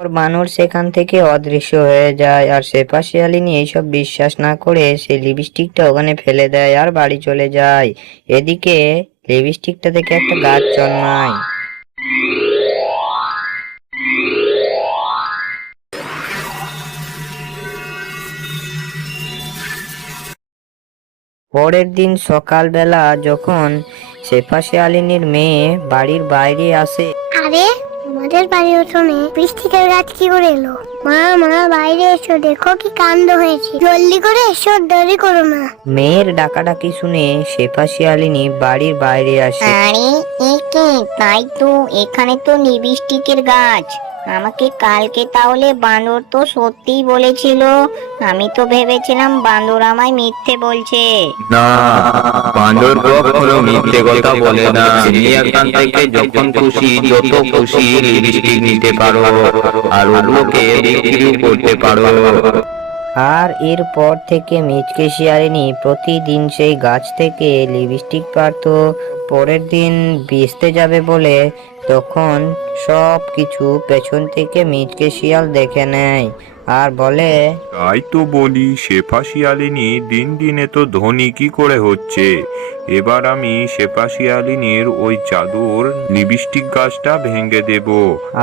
ওর বানর সেখান থেকে অদৃশ্য হয়ে যায় আর শেফা শিয়ালিনী এইসব বিশ্বাস না করে সেই লিপস্টিকটা ওখানে ফেলে দেয় আর বাড়ি চলে যায়। এদিকে লিপস্টিকটা থেকে একটা গাছ জন্মায়। পরের দিন সকালবেলা যখন শেফা শিয়ালিনীর মেয়ে বাড়ির বাইরে আসে। আরে, আমাদের বাড়ির উঠোনে বৃষ্টিকার গাছ কি করে এলো? মা মা, বাইরে এসো, দেখো কি কাণ্ড হয়েছে। জলদি করে এসো, দেরি করো না। মেয়ের ডাকাডাকি শুনে শেফা শিয়ালিনী বাড়ির বাইরে আসে। আরে একে, তাই তো, এখানে তো লিপস্টিকের গাছ। আমাকে কালকে তাহলে বাঁদর তো সত্যিই বলেছিল। আমি তো ভেবেছিলাম বাঁদর আমায় মিথ্যে বলছে। না, বাঁদর কখনো মিথ্যে কথা বলে না। তুমি এখান থেকে যখন খুশি যত খুশি লিপস্টিক নিতে পারো আর ওগুলোকে বিক্রিও করতে পারো। আর এরপর থেকে মিচকে শিয়ালিনী প্রতিদিন সেই গাছ থেকে লিপস্টিক পারতো। পরের দিন বেচতে যাবে বলে তখন সব কিছু পেছন থেকে মিচকে শিয়াল দেখে নেয় আর বলে, তাই তো বলি, শেফা শিয়ালিনী দিন দিন এত ধনী কি করে হচ্ছে। এবার আমি শেফা শিয়ালিনীর ওই জাদুর লিপস্টিক গাছটা ভেঙে দেব।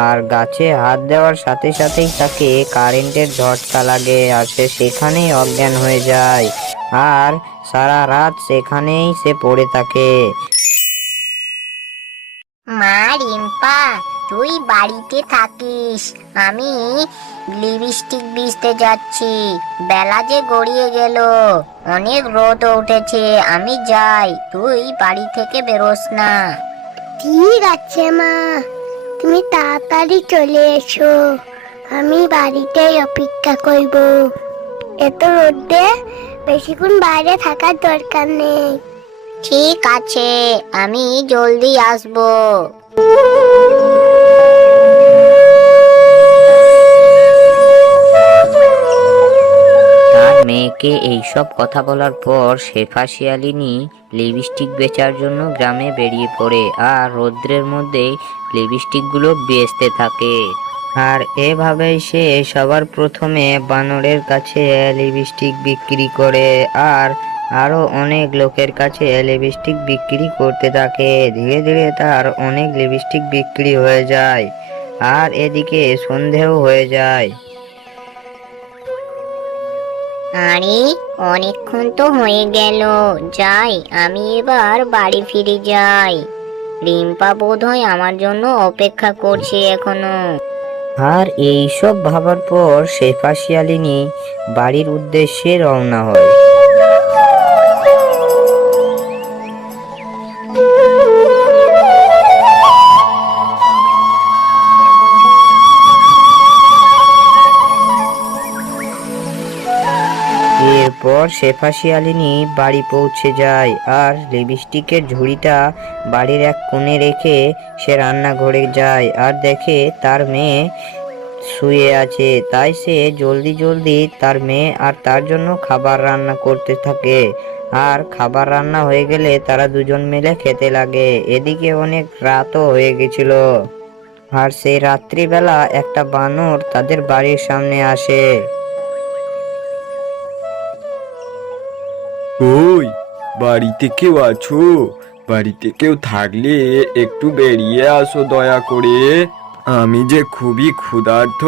আর গাছে হাত দেওয়ার সাথে সাথেই তাকে কারেন্টের ঝটকা লাগে আর সে সেখানেই অজ্ঞান হয়ে যায় আর সারা রাত সেখানেই সে পড়ে থাকে। মা রিম্পা, তুই বাড়িতে থাকিস, আমি লিপস্টিক বেচতে যাচ্ছি। বেলা যে গড়িয়ে গেল, অনেক রোদ উঠেছে, আমি যাই, তুই বাড়ি থেকে বেরোস না। ঠিক আছে মা, তুমি তাড়াতাড়ি চলে এসো, আমি বাড়িতেই অপেক্ষা করব। এত রোদে বেশিক্ষণ বাইরে থাকার দরকার নেই। ঠিক আছে, আমি জলদি আসবো। তার মেয়েকে এইসব কথা বলার পর শেফা শিয়ালিনী লিপস্টিক বেচার জন্য গ্রামে বেরিয়ে পড়ে আর রৌদ্রের মধ্যে লিপস্টিকগুলো বেচতে থাকে। আর এভাবেই সে সবার প্রথমে বানরের কাছে লিপস্টিক বিক্রি করে আর আরো অনেক লোকের কাছে লিপস্টিক বিক্রি করতে থাকে। ধীরে ধীরে তার অনেক লিপস্টিক বিক্রি হয়ে যায় আর এদিকে সন্ধেও হয়ে যায়। আরে, অনেকক্ষণ তো হয়ে গেল, যাই, আমি এবার বাড়ি ফিরে যাই। রিম্পা বোধহয় আমার জন্য অপেক্ষা করছে এখনো। আর এইসব ভাবার পর শেফা শিয়ালিনী বাড়ির উদ্দেশ্যে রওনা হয়। এরপর শেফা শিয়ালিনী বাড়ি পৌঁছে যায় আর লিপস্টিকের ঝুড়িটা বাড়ির এক কোণে রেখে সে রান্নাঘরে যায় আর দেখে তার মেয়ে শুয়ে আছে। তাই সে জলদি জলদি তার মেয়ে আর তার জন্য খাবার রান্না করতে থাকে আর খাবার রান্না হয়ে গেলে তারা দুজন মিলে খেতে লাগে। এদিকে অনেক রাতও হয়ে গেছিল আর সেই রাত্রিবেলা একটা বানর তাদের বাড়ির সামনে আসে। ওই, বাড়িতে কেউ আছো? বাড়িতে কেউ থাকলে একটু বেরিয়ে আসো দয়া করে, আমি যে খুবই ক্ষুধার্ত।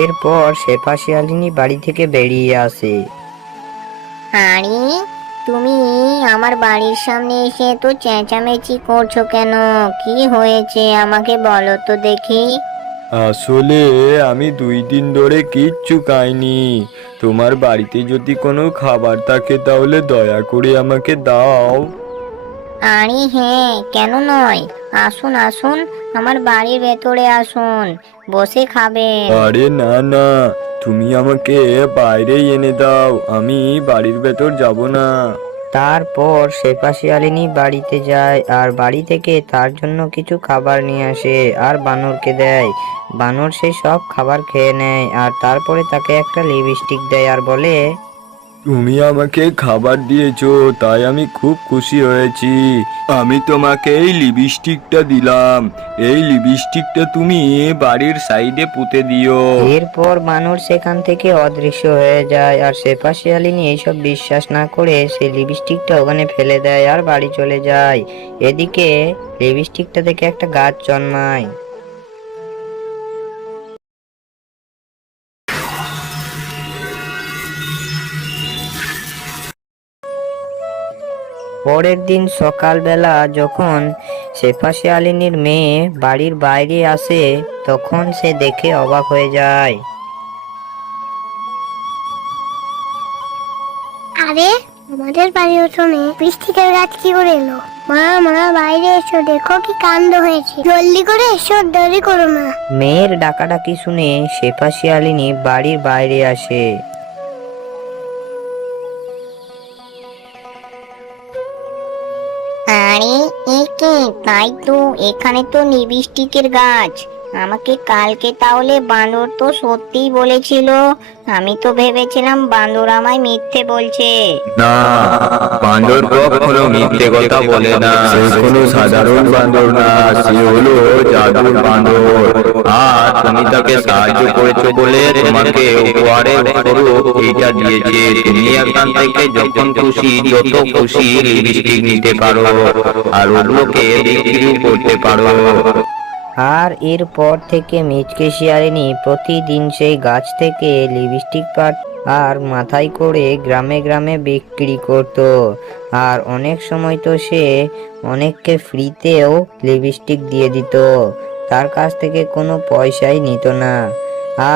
এরপর শেফা শিয়ালিনী বাড়ি থেকে বেরিয়ে আসে। আরে, তুমি আমার বাড়ির সামনে এসে তো চেঁচামেচি করছো কেন? কি হয়েছে আমাকে বলো তো দেখি। আসলে আমি 2 দিন ধরে কিচ্ছু খাইনি। তোমার বাড়িতে যদি কোনো খাবার থাকে তাহলে দয়া করে আমাকে দাও। আরে হ্যাঁ, কেন নয়, আসুন আসুন, আমার বাড়ির ভেতরে আসুন, বসে খাবেন। আরে না না, তুমি আমাকে বাইরেই এনে দাও, আমি বাড়ির ভেতর যাব না। তারপর শেফা শিয়ালিনী বাড়িতে যায় আর বাড়ি থেকে তার জন্য কিছু খাবার নিয়ে আসে আর বানরকে দেয়। বানর সেই সব খাবার খেয়ে নেয় আর তারপরে তাকে একটা লিপস্টিক দেয় আর বলে, তুমি আমাকে খাবার দিয়েছো, তাই আমি খুব খুশি হয়েছি। আমি তোমাকে এই লিপস্টিকটা দিলাম। এই লিপস্টিকটা তুমি বাড়ির সাইডে পুঁতে দিও। এরপর বানর সেখান থেকে অদৃশ্য হয়ে যায়, আর শেফা শিয়ালিনী এইসব বিশ্বাস না করে সে লিপস্টিকটা ওখানে ফেলে দেয় আর বাড়ি চলে যায়। এদিকে লিপস্টিকটা থেকে একটা গাছ জন্মায়। পরের দিন সকালবেলা যখন শেফা শিয়ালিনীর মেয়ে বাড়ির বাইরে আসে, তখন সে দেখে অবাক হয়ে যায়। আরে, আমাদের বাড়ির উঠোনে বৃষ্টিকের গাছ কি করে এলো? মা মা, বাইরে এসো, দেখো কি কাণ্ড হয়েছে। জলদি করে এসো, দেরি করো না। মেয়ের ডাকাডাকি শুনে শেফা শিয়ালিনী বাড়ির বাইরে আসে। আরে এ কি, তাই তো, এখানে তো লিপস্টিকের গাছ। আমাকে কালকে তাহলে বাঁদর তো সত্যিই বলেছিল। আমি তো ভেবেছিলাম বাঁদর আমায় মিথ্যে বলছে। না, বাঁদর কখনো মিথ্যে কথা বলে না। সে কোনো সাধারণ বাঁদর না, সে হলো জাদুর বাঁদর। আর তুমি তাকে সাহায্য করেছো বলে তোমাকে উপহারে স্বরূপ এটা দিয়েছে। তুমি এখান থেকে যখন খুশি যত খুশি লিপস্টিক নিতে পারো, আর ওগুলোকে বিক্রিও করতে পারো। আর এরপর থেকে মিচকে শিয়ালিনী প্রতিদিন সেই গাছ থেকে লিপস্টিক পাট আর মাথায় করে গ্রামে গ্রামে বিক্রি করত। আর অনেক সময় তো সে অনেককে ফ্রিতেও লিপস্টিক দিয়ে দিত, তার কাছ থেকে কোনো পয়সাই নিত না।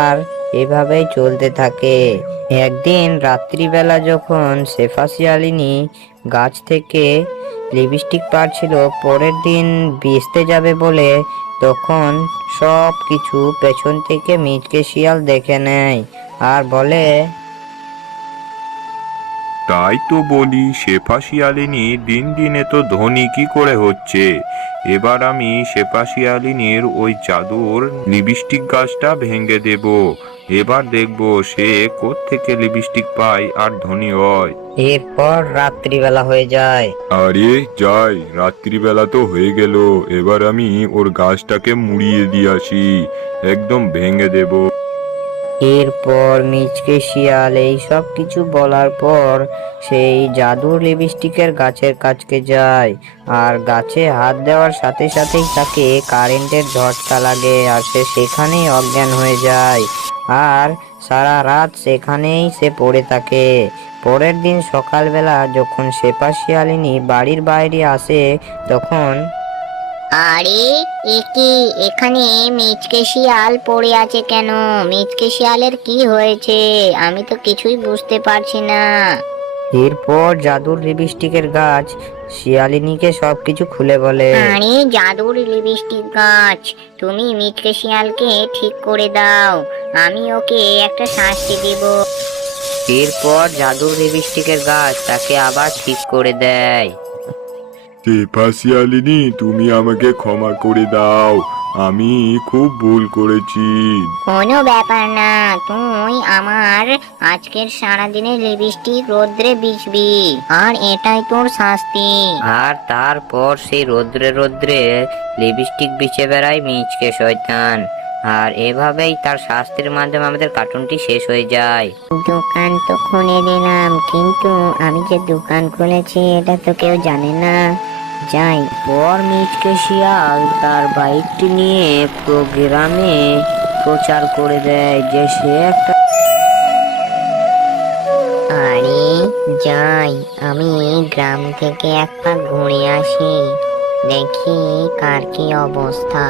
আর এভাবেই চলতে থাকে। একদিন রাত্রিবেলা যখন শেফা শিয়ালিনী গাছ থেকে লিপস্টিক পাড়ছিল পরের দিন বেচতে যাবে বলে, তখন সব কিছু পেছন থেকে মিচকে শিয়াল দেখে নেয় আর বলে, তাই তো বলি, শেফা শিয়ালিনী দিন দিনে তো ধনী কি করে হচ্ছে। এবার আমি শেফা শিয়ালিনীর ওই জাদুর লিপস্টিক গাছটা ভেঙে দেব। এবার দেখবো সে কোত্থেকে লিপস্টিক পায় আর ধনী হয়। এরপর রাত্রিবেলা হয়ে যায়। আরে যাই, রাত্রিবেলা তো হয়ে গেল। এবার আমি ওর গাছটাকে মুড়িয়ে দিয়ে আসি, একদম ভেঙে দেব। এরপর মিচকে শিয়াল এই সব কিছু বলার পর সেই জাদুর লিপস্টিকের গাছের কাছকে যায়, আর গাছে হাত দেওয়ার সাথে সাথেই তাকে কারেন্টের ঝটকা লাগে আর সে সেখানেই অজ্ঞান হয়ে যায়। আর সারা রাত সেখানেই সে পড়ে থাকে। পরের দিন সকালবেলা যখন শেফা শিয়ালিনী বাড়ির বাইরে আসে, তখন আরে এ কি, এখানে মিচকে শিয়াল পড়ে আছে কেন? মিচকে শিয়ালের কি হয়েছে? আমি তো কিছুই বুঝতে পারছি না। এরপর জাদুর লিপস্টিকের গাছ শিয়ালিনীকে সবকিছু খুলে বলে। আরে জাদুর লিপস্টিক গাছ, তুমি মিচকে শিয়ালকে ঠিক করে দাও, আমি ওকে একটা শাস্তি দিব। এরপর জাদুর লিপস্টিকের গাছ তাকে আবার ঠিক করে দেয়। শেফা শিয়ালিনী, তুমি আমাকে ক্ষমা করে দাও, আমি খুব ভুল করেছি। কোনো ব্যাপার না, তুই আমার আজকের সারাদিনের লিপস্টিক রোদ্রে বিছবি, আর এটাই তোর শাস্তি। আর তারপর সেই রোদ্রে রোদ্রে লিপস্টিক বিছে বেড়ায় মিচকে শয়তান। আর এভাবেই তার শাস্তির মাধ্যমে আমাদের কার্টুনটি শেষ হয়ে যায়। দোকান তো খুলে দিলাম, কিন্তু আমি যে দোকান খুলেছি এটা তো কেউ জানে না। যাই। পর মিচকে শিয়াল তার বাইকটি নিয়ে পুরো গ্রামে প্রচার করে দেয় যে সে একটা। আরে যাই, আমি গ্রাম থেকে এক পাক ঘুরে আসি, দেখি কার কি অবস্থা।